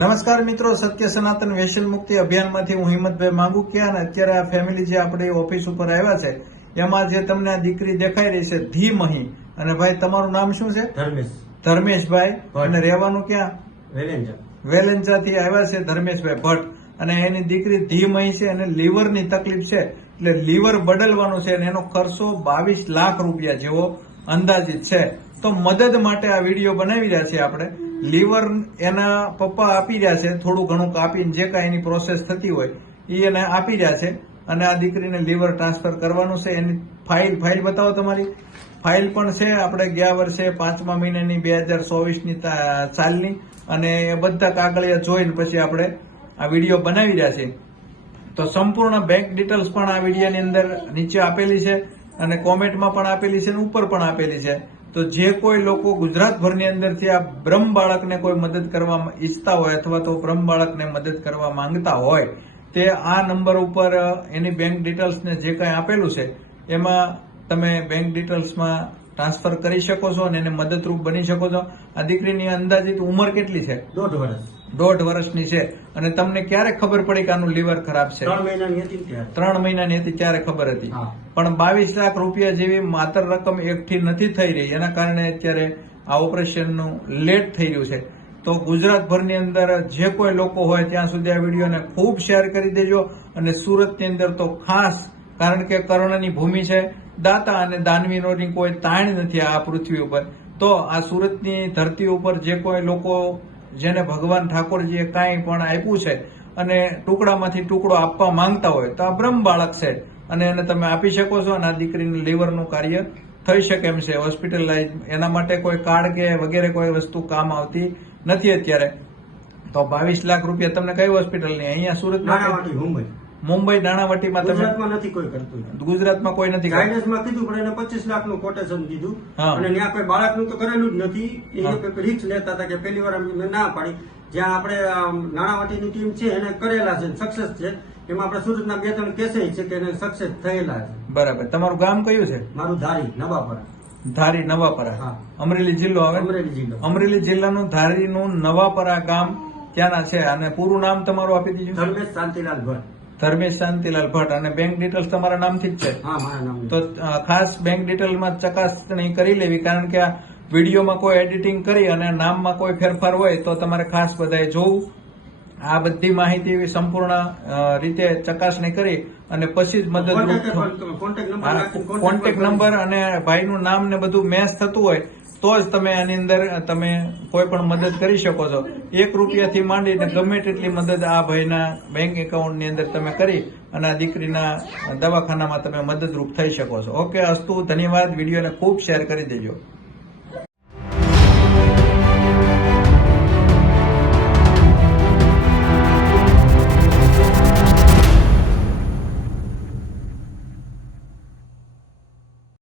નમસ્કાર મિત્રો, સત્ય સનાતન વ્યસન મુક્તિ અભિયાનમાંથી હું હિંમતભાઈ માંગુકિયા અને અત્યારે આ ફેમિલી જે આપણી ઓફિસ ઉપર આવ્યા છે એમાં જે તમને આ દીકરી દેખાઈ રહી છે ધીમહી, અને ભાઈ તમારું નામ શું છે? ધર્મેશભાઈ. અને રહેવાનું ક્યાં? વેલેન્જાથી આવ્યા છે ધર્મેશભાઈ ભટ્ટ. અને એની દીકરી ધીમહી છે અને લીવરની તકલીફ છે, એટલે લીવર બદલવાનું છે અને એનો ખર્ચો 22 લાખ રૂપિયા જેવો અંદાજિત છે. તો મદદ માટે આ વિડીયો બનાવી રહ્યા છીએ આપણે. લીવર એના પપ્પા આપી રહ્યા છે, થોડું ઘણું કાપીને જે કાંઈ એની પ્રોસેસ થતી હોય એ એને આપી રહ્યા છે. અને આ દીકરીને લીવર ટ્રાન્સફર કરવાનું છે. એની ફાઇલ બતાવો. તમારી ફાઇલ પણ છે આપણે ગયા વર્ષે 5મા મહિનાની 2024ની સાલની, અને એ બધા કાગળિયા જોઈને પછી આપણે આ વિડીયો બનાવી રહ્યા છે. તો સંપૂર્ણ બેંક ડિટેલ્સ પણ આ વિડીયોની અંદર નીચે આપેલી છે, અને કોમેન્ટમાં પણ આપેલી છે અને ઉપર પણ આપેલી છે. તો જે કોઈ લોકો ગુજરાતભરની અંદરથી આ બ્રહ્મ બાળકને કોઈ મદદ કરવા ઈચ્છતા હોય અથવા તો બ્રહ્મ બાળકને મદદ કરવા માંગતા હોય તે આ નંબર ઉપર એની બેંક ડિટેલ્સને જે કાંઈ આપેલું છે એમાં તમે બેંક ડિટેલ્સમાં ટ્રાન્સફર કરી શકો છો અને એને મદદરૂપ બની શકો છો. આ દીકરીની અંદાજિત ઉંમર કેટલી છે? 1.5 વર્ષ. 1.5 વર્ષની છે. અને તમને ક્યારે ખબર પડી કે આનું લીવર ખરાબ છે? 3 મહિનાની હતી. 3 મહિનાની હતી ત્યારે ખબર હતી. પણ 22 લાખ રૂપિયા જેવી માત્ર રકમ એકઠી નથી થઈ રહી, એના કારણે અત્યારે આ ઓપરેશનનું લેટ થઈ રહ્યું છે. તો ગુજરાતભરની અંદર જે કોઈ લોકો હોય ત્યાં સુધી આ વિડીયોને ખૂબ શેર કરી દેજો. અને સુરતની અંદર તો ખાસ, કારણ કે કર્ણની ભૂમિ છે, દાતા અને દાનવીરોની કોઈ તાણ નથી આ પૃથ્વી ઉપર. તો આ સુરતની ધરતી ઉપર જે કોઈ લોકો જેને ભગવાન ઠાકોરજીએ કાંઈ પણ આપ્યું છે અને ટુકડામાંથી ટુકડો આપવા માંગતા હોય તો આ બ્રહ્મ બાળક છે અને એને તમે આપી શકો છો. અને આ દીકરીને લીવરનું કાર્ય થઈ શકે એમ છે. હોસ્પિટલાઇઝ એના માટે કોઈ કાર્ડ કે વગેરે કોઈ વસ્તુ કામ આવતી નથી અત્યારે. તો 22 લાખ રૂપિયા તમને કઈ હોસ્પિટલની? અહીંયા સુરતમાં, મુંબઈ નાણાવટીમાં. ગુજરાતમાં નથી કોઈ કરતું. ગુજરાતમાં કોઈ નથી. ગાઈડન્સમાં કીધું પણ એને 25 લાખનું કોટેશન દીધું, અને ત્યાં કોઈ બાળકનું તો કરેલું જ નથી. એ રિસ્ક લેતા હતા કે પહેલી વાર મેં ના પાડી. જ્યાં આપણે નાણાવટીની ટીમ છે એને કરેલા છે, સક્સેસ છે. એમાં આપણે સુરતના 2-3 કેસ છે કે એને સક્સેસ થયેલા છે. બરાબર. તમારું ગામ કયું છે? મારું ધારી નવાપરા. ધારી નવાપરા, અમરેલી જિલ્લો આવે. અમરેલી જિલ્લો. અમરેલી જિલ્લાનું ધારીનું નવાપરા ગામ ત્યાંના છે. અને પૂરું નામ તમારું આપી દીધું? ધર્મેશ શાંતિલાલ ભટ્ટ. ધર્મેશ શાંતિલાલ ભટ્ટ. અને બેંક ડિટેલ્સ તમારા નામથી જ છે? હા, મારા નામ. તો ખાસ બેંક ડિટેલમાં ચકાસણી કરી લેવી, કારણ કે આ વિડીયોમાં કોઈ એડિટિંગ કરી અને નામમાં કોઈ ફેરફાર હોય તો તમારે ખાસ બધાએ જોવું. આ બધી માહિતી સંપૂર્ણ રીતે ચકાસણી કરી અને પછી જ મદદરૂપ કોન્ટેક્ટ નંબર અને ભાઈનું નામ ને બધું મેચ થતું હોય તો જ તમે આની અંદર તમે કોઈ પણ મદદ કરી શકો છો. 1 રૂપિયાથી માંડીને ગમે તેટલી મદદ આ ભાઈના બેંક એકાઉન્ટની અંદર તમે કરી અને આ દીકરીના દવાખાનામાં તમે મદદરૂપ થઈ શકો છો. ઓકે, અસ્તુ, ધન્યવાદ. વિડીયોને ખૂબ શેર કરી દેજો.